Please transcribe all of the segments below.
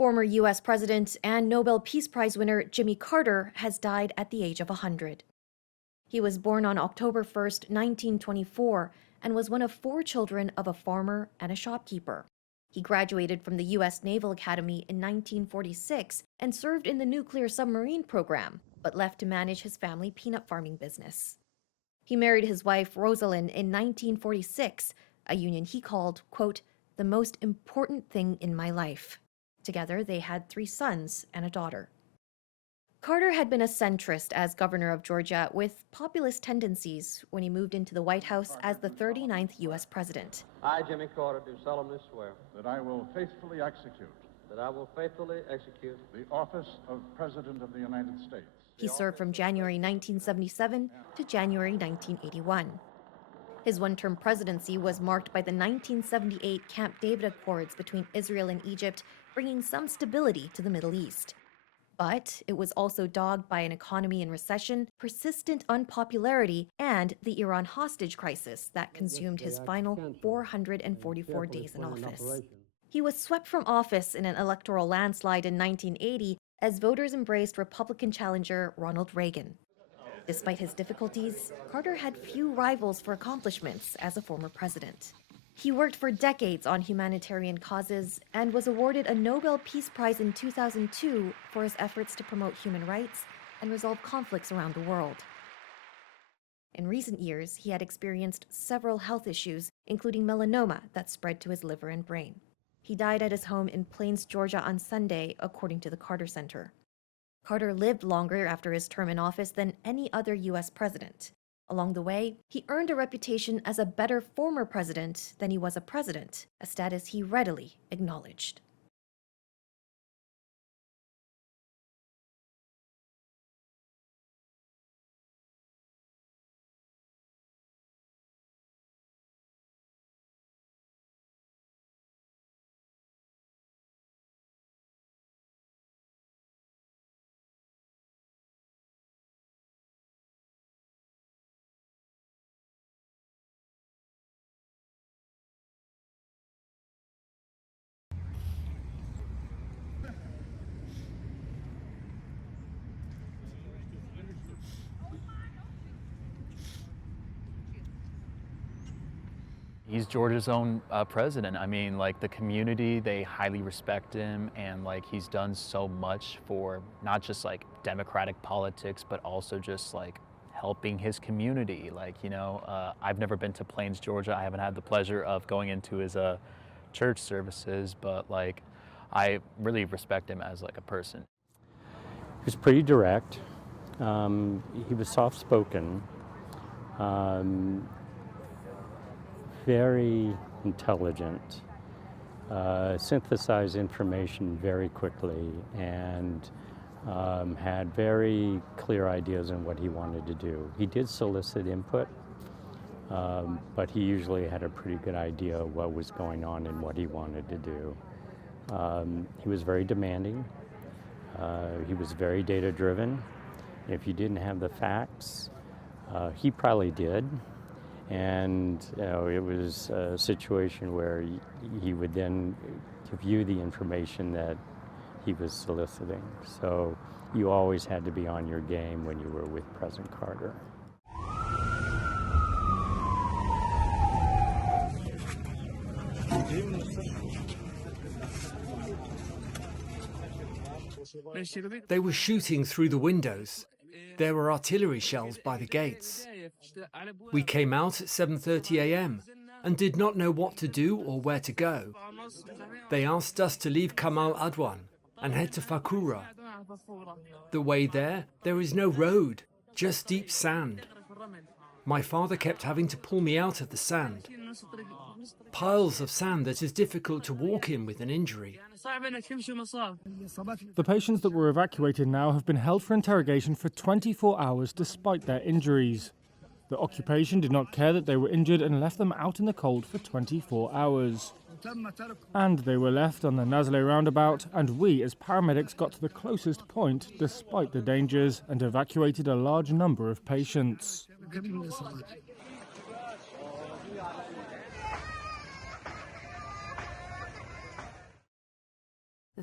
Former U.S. President and Nobel Peace Prize winner Jimmy Carter has died at the age of 100. He was born on October 1, 1924, and was one of 4 children of a farmer and a shopkeeper. He graduated from the U.S. Naval Academy in 1946 and served in the nuclear submarine program, but left to manage his family peanut farming business. He married his wife, Rosalind, in 1946, a union he called, quote, the most important thing in my life. Together, they had 3 sons and a daughter. Carter had been a centrist as governor of Georgia with populist tendencies when he moved into the White House as the 39th U.S. president. I, Jimmy Carter, do solemnly swear that I will faithfully execute the office of President of the United States. He served from January 1977 to January 1981. His one-term presidency was marked by the 1978 Camp David Accords between Israel and Egypt, bringing some stability to the Middle East. But it was also dogged by an economy in recession, persistent unpopularity, and the Iran hostage crisis that consumed his final 444 days in office. He was swept from office in an electoral landslide in 1980 as voters embraced Republican challenger Ronald Reagan. Despite his difficulties, Carter had few rivals for accomplishments as a former president. He worked for decades on humanitarian causes and was awarded a Nobel Peace Prize in 2002 for his efforts to promote human rights and resolve conflicts around the world. In recent years, he had experienced several health issues, including melanoma that spread to his liver and brain. He died at his home in Plains, Georgia on Sunday, according to the Carter Center. Carter lived longer after his term in office than any other U.S. president. Along the way, he earned a reputation as a better former president than he was a president, a status he readily acknowledged. He's Georgia's own president. I mean, like, the community, they highly respect him, and like, he's done so much for not just like democratic politics, but also just like helping his community. Like, you know, I've never been to Plains, Georgia. I haven't had the pleasure of going into his church services, but like, I really respect him as like a person. He was pretty direct. He was soft-spoken. Very intelligent, synthesized information very quickly, and had very clear ideas on what he wanted to do. He did solicit input, but he usually had a pretty good idea of what was going on and what he wanted to do. He was very demanding. He was very data-driven. If you didn't have the facts, he probably did. And it was a situation where he would then give you the information that he was soliciting. So you always had to be on your game when you were with President Carter. They were shooting through the windows. There were artillery shells by the gates. We came out at 7:30 a.m. and did not know what to do or where to go. They asked us to leave Kamal Adwan and head to Fakura. The way there is no road, just deep sand. My father kept having to pull me out of the sand. Piles of sand that is difficult to walk in with an injury. The patients that were evacuated now have been held for interrogation for 24 hours despite their injuries. The occupation did not care that they were injured and left them out in the cold for 24 hours. And they were left on the Nazle roundabout, and we as paramedics got to the closest point despite the dangers and evacuated a large number of patients.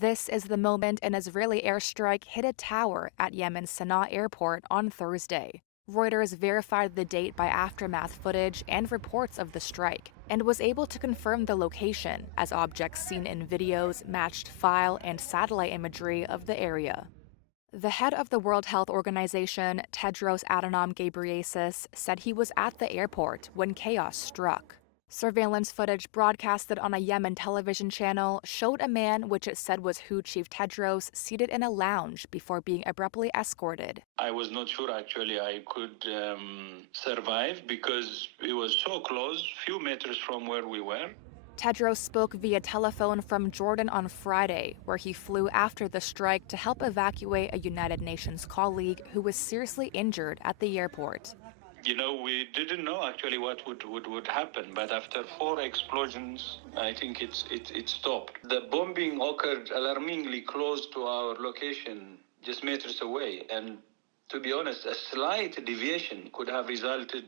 This is the moment an Israeli airstrike hit a tower at Yemen's Sana'a airport on Thursday. Reuters verified the date by aftermath footage and reports of the strike, and was able to confirm the location as objects seen in videos matched file and satellite imagery of the area. The head of the World Health Organization, Tedros Adhanom Ghebreyesus, said he was at the airport when chaos struck. Surveillance footage broadcasted on a Yemen television channel showed a man, which it said was WHO Chief Tedros, seated in a lounge before being abruptly escorted. I was not sure actually I could survive because it was so close, few meters from where we were. Tedros spoke via telephone from Jordan on Friday, where he flew after the strike to help evacuate a United Nations colleague who was seriously injured at the airport. You know, we didn't know actually what would happen, but after 4 explosions, I think it stopped. The bombing occurred alarmingly close to our location, just meters away, and to be honest, a slight deviation could have resulted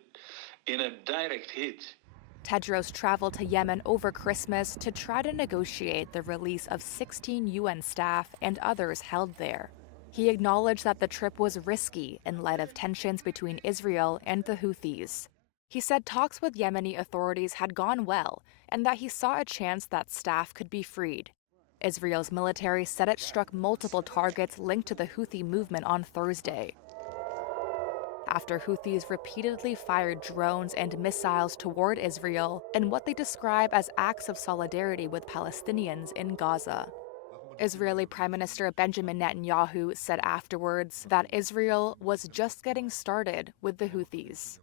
in a direct hit. Tedros traveled to Yemen over Christmas to try to negotiate the release of 16 UN staff and others held there. He acknowledged that the trip was risky in light of tensions between Israel and the Houthis. He said talks with Yemeni authorities had gone well and that he saw a chance that staff could be freed. Israel's military said it struck multiple targets linked to the Houthi movement on Thursday, after Houthis repeatedly fired drones and missiles toward Israel in what they describe as acts of solidarity with Palestinians in Gaza. Israeli Prime Minister Benjamin Netanyahu said afterwards that Israel was just getting started with the Houthis.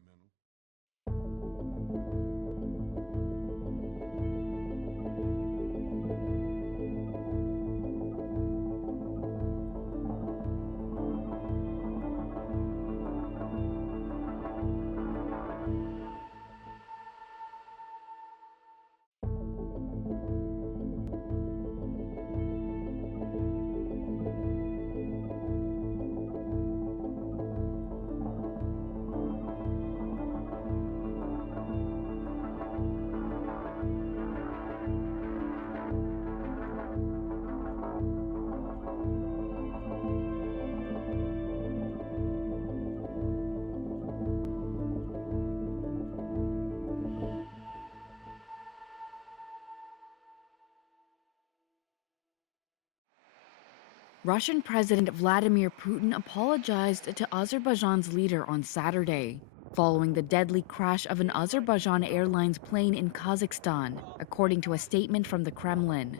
Russian President Vladimir Putin apologized to Azerbaijan's leader on Saturday, following the deadly crash of an Azerbaijan Airlines plane in Kazakhstan, according to a statement from the Kremlin.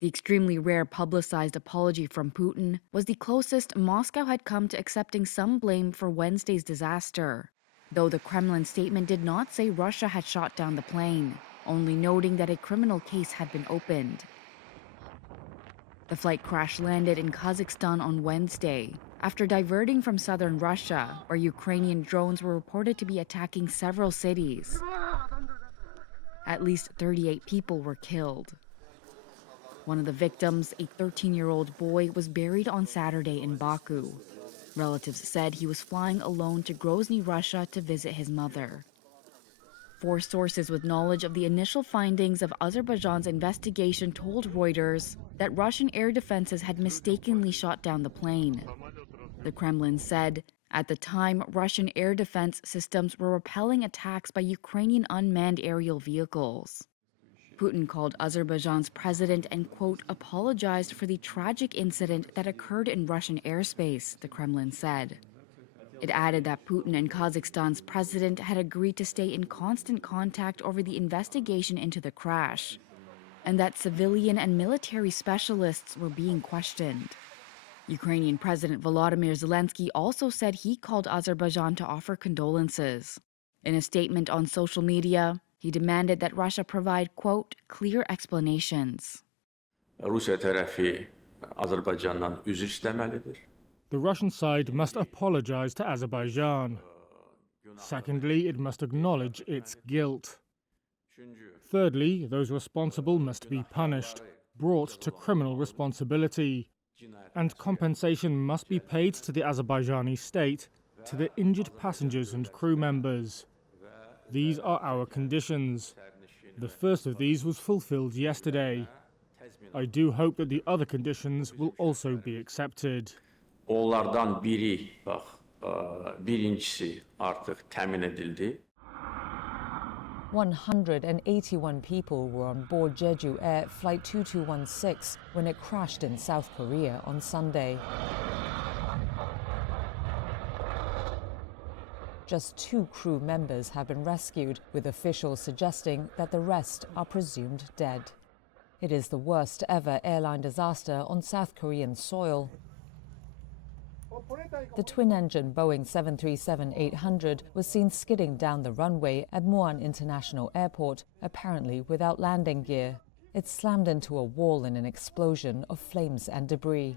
The extremely rare publicized apology from Putin was the closest Moscow had come to accepting some blame for Wednesday's disaster, though the Kremlin statement did not say Russia had shot down the plane, only noting that a criminal case had been opened. The flight crash-landed in Kazakhstan on Wednesday, after diverting from southern Russia, where Ukrainian drones were reported to be attacking several cities. At least 38 people were killed. One of the victims, a 13-year-old boy, was buried on Saturday in Baku. Relatives said he was flying alone to Grozny, Russia, to visit his mother. 4 sources with knowledge of the initial findings of Azerbaijan's investigation told Reuters that Russian air defenses had mistakenly shot down the plane. The Kremlin said, at the time, Russian air defense systems were repelling attacks by Ukrainian unmanned aerial vehicles. Putin called Azerbaijan's president and, quote, apologized for the tragic incident that occurred in Russian airspace, the Kremlin said. It added that Putin and Kazakhstan's president had agreed to stay in constant contact over the investigation into the crash, and that civilian and military specialists were being questioned. Ukrainian President Volodymyr Zelensky also said he called Azerbaijan to offer condolences. In a statement on social media, he demanded that Russia provide, quote, clear explanations. Rusya tərəfi Azərbaycandan üzr istəməlidir. The Russian side must apologize to Azerbaijan. Secondly, it must acknowledge its guilt. Thirdly, those responsible must be punished, brought to criminal responsibility, and compensation must be paid to the Azerbaijani state, to the injured passengers and crew members. These are our conditions. The first of these was fulfilled yesterday. I do hope that the other conditions will also be accepted. Onlardan biri, bak, birincisi artık temin edildi. 181 people were on board Jeju Air Flight 2216 when it crashed in South Korea on Sunday. Just 2 crew members have been rescued, with officials suggesting that the rest are presumed dead. It is the worst ever airline disaster on South Korean soil. The twin-engine Boeing 737-800 was seen skidding down the runway at Muan International Airport, apparently without landing gear. It slammed into a wall in an explosion of flames and debris.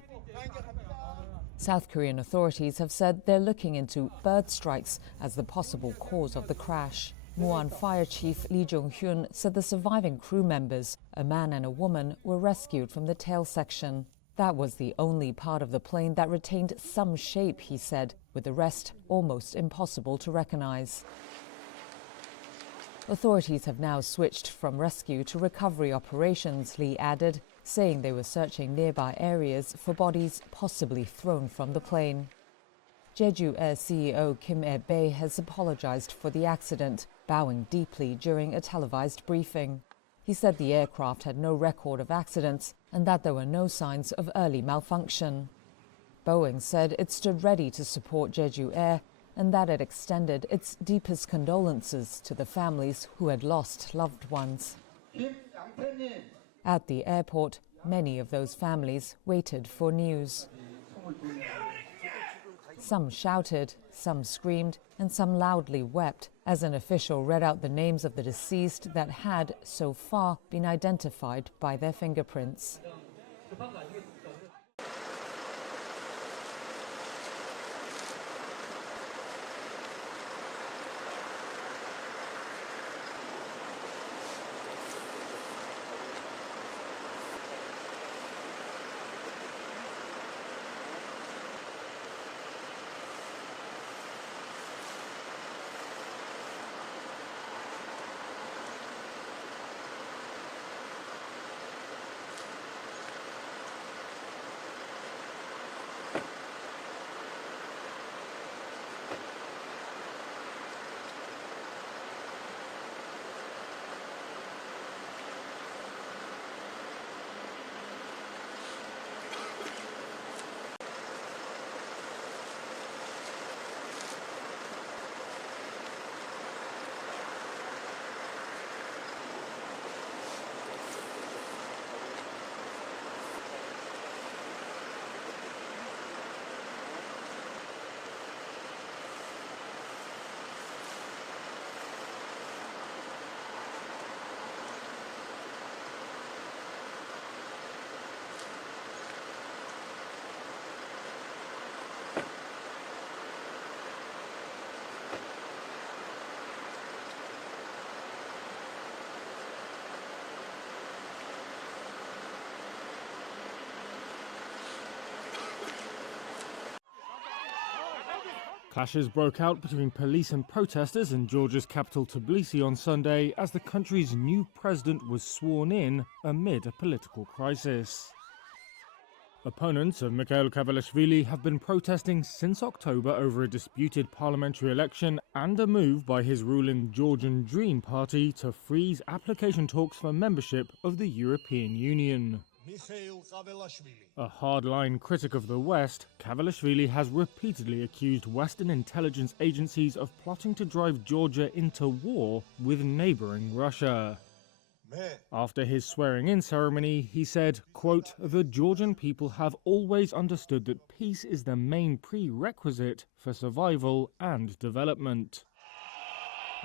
South Korean authorities have said they're looking into bird strikes as the possible cause of the crash. Muan Fire Chief Lee Jong-hyun said the surviving crew members, a man and a woman, were rescued from the tail section. That was the only part of the plane that retained some shape, he said, with the rest almost impossible to recognize. Authorities have now switched from rescue to recovery operations, Lee added, saying they were searching nearby areas for bodies possibly thrown from the plane. Jeju Air CEO Kim Il-bae has apologized for the accident, bowing deeply during a televised briefing. He said the aircraft had no record of accidents and that there were no signs of early malfunction. Boeing said it stood ready to support Jeju Air and that it extended its deepest condolences to the families who had lost loved ones. At the airport, many of those families waited for news. Some shouted, some screamed, and some loudly wept as an official read out the names of the deceased that had, so far, been identified by their fingerprints. Clashes broke out between police and protesters in Georgia's capital Tbilisi on Sunday as the country's new president was sworn in amid a political crisis. Opponents of Mikhail Kavalishvili have been protesting since October over a disputed parliamentary election and a move by his ruling Georgian Dream Party to freeze application talks for membership of the European Union. A hardline critic of the West, Kavalishvili has repeatedly accused Western intelligence agencies of plotting to drive Georgia into war with neighboring Russia. After his swearing-in ceremony, he said, quote, "The Georgian people have always understood that peace is the main prerequisite for survival and development."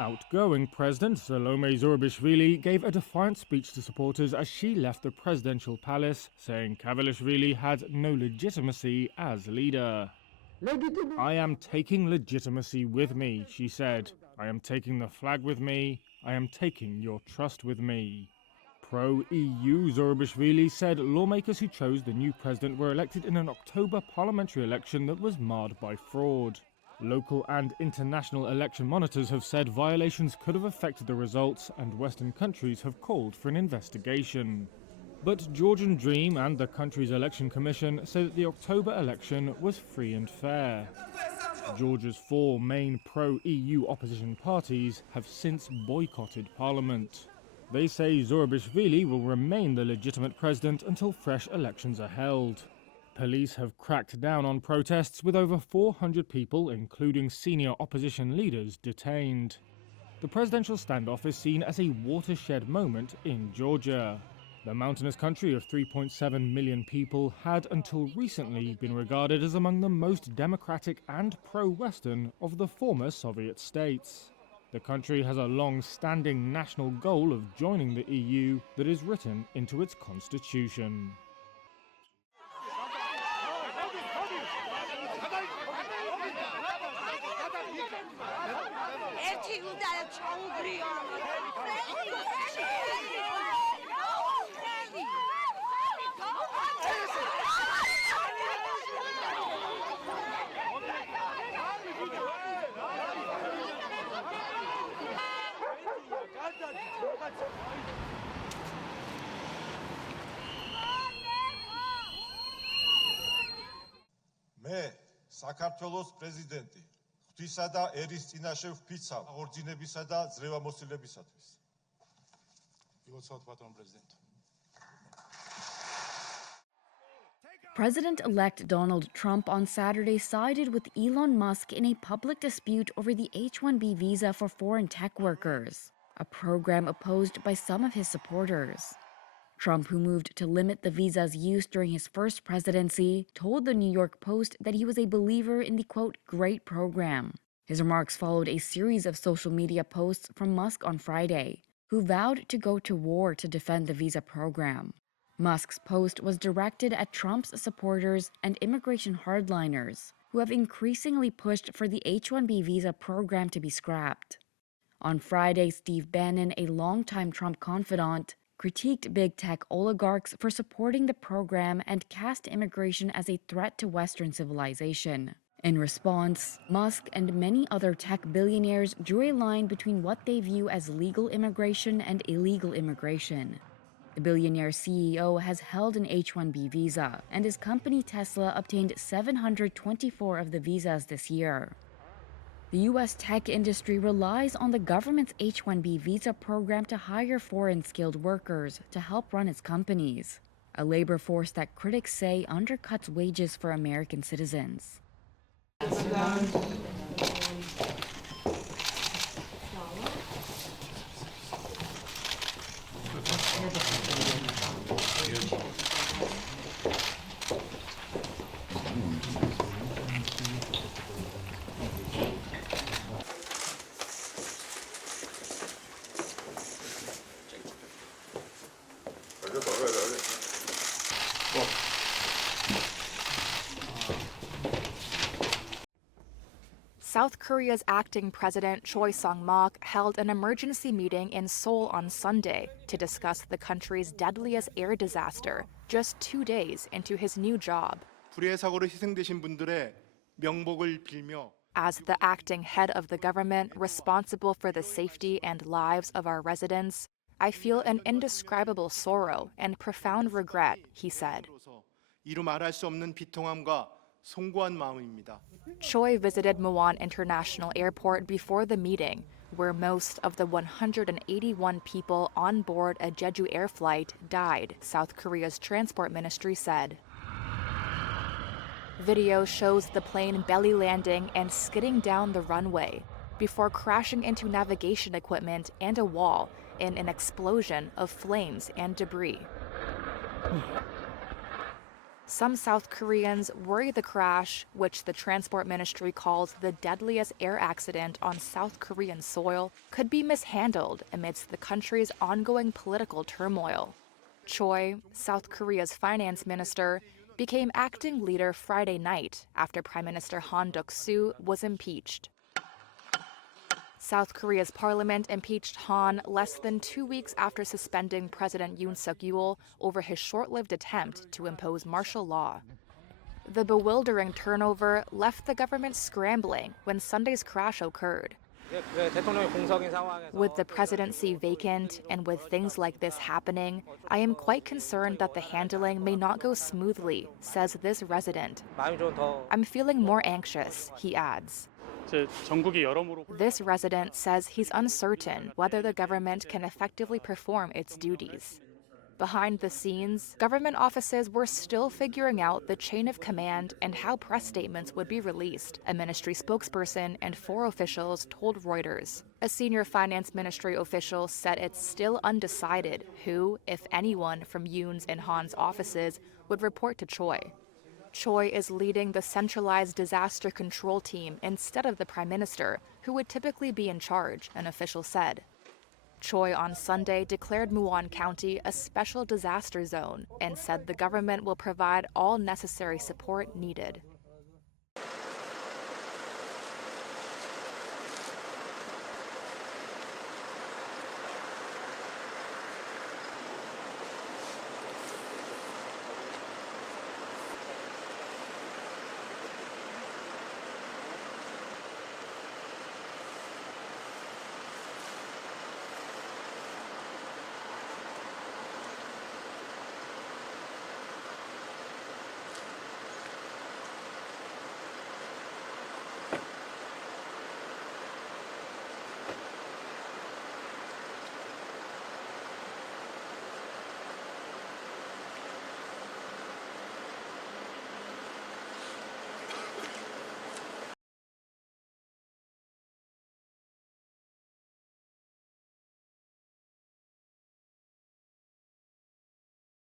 Outgoing President Salome Zurabishvili gave a defiant speech to supporters as she left the presidential palace, saying Kavalishvili had no legitimacy as leader. "I am taking legitimacy with me," she said. "I am taking the flag with me. I am taking your trust with me." Pro-EU Zurabishvili said lawmakers who chose the new president were elected in an October parliamentary election that was marred by fraud. Local and international election monitors have said violations could have affected the results, and Western countries have called for an investigation. But Georgian Dream and the country's election commission say that the October election was free and fair. Georgia's 4 main pro-EU opposition parties have since boycotted parliament. They say Zurabishvili will remain the legitimate president until fresh elections are held. Police have cracked down on protests with over 400 people, including senior opposition leaders, detained. The presidential standoff is seen as a watershed moment in Georgia. The mountainous country of 3.7 million people had until recently been regarded as among the most democratic and pro-Western of the former Soviet states. The country has a long-standing national goal of joining the EU that is written into its constitution. მე საქართველოს პრეზიდენტი ღვთისა და ერის წინაშე ვფიცავ აღორძინებისა და ძლევამოსილებისათვის. President-elect Donald Trump on Saturday sided with Elon Musk in a public dispute over the H-1B visa for foreign tech workers, a program opposed by some of his supporters. Trump, who moved to limit the visa's use during his first presidency, told the New York Post that he was a believer in the, quote, great program. His remarks followed a series of social media posts from Musk on Friday, who vowed to go to war to defend the visa program. Musk's post was directed at Trump's supporters and immigration hardliners, who have increasingly pushed for the H-1B visa program to be scrapped. On Friday, Steve Bannon, a longtime Trump confidant, critiqued big tech oligarchs for supporting the program and cast immigration as a threat to Western civilization. In response, Musk and many other tech billionaires drew a line between what they view as legal immigration and illegal immigration. The billionaire CEO has held an H-1B visa, and his company Tesla obtained 724 of the visas this year. The U.S. tech industry relies on the government's H-1B visa program to hire foreign skilled workers to help run its companies, a labor force that critics say undercuts wages for American citizens. South Korea's acting president Choi Sang-mok held an emergency meeting in Seoul on Sunday to discuss the country's deadliest air disaster just 2 days into his new job. As the acting head of the government responsible for the safety and lives of our residents, I feel an indescribable sorrow and profound regret, he said. Choi visited Muan International Airport before the meeting, where most of the 181 people on board a Jeju Air flight died, South Korea's transport ministry said. Video shows the plane belly landing and skidding down the runway before crashing into navigation equipment and a wall in an explosion of flames and debris. Some South Koreans worry the crash, which the transport ministry calls the deadliest air accident on South Korean soil, could be mishandled amidst the country's ongoing political turmoil. Choi, South Korea's finance minister, became acting leader Friday night after Prime Minister Han Duck-soo was impeached. South Korea's parliament impeached Han less than 2 weeks after suspending President Yoon Suk-yeol over his short-lived attempt to impose martial law. The bewildering turnover left the government scrambling when Sunday's crash occurred. With the presidency vacant and with things like this happening, I am quite concerned that the handling may not go smoothly, says this resident. I'm feeling more anxious, he adds. This resident says he's uncertain whether the government can effectively perform its duties. Behind the scenes, government offices were still figuring out the chain of command and how press statements would be released, a ministry spokesperson and 4 officials told Reuters. A senior finance ministry official said it's still undecided who, if anyone, from Yoon's and Han's offices would report to Choi. Choi is leading the centralized disaster control team instead of the prime minister, who would typically be in charge, an official said. Choi on Sunday declared Muon County a special disaster zone and said the government will provide all necessary support needed.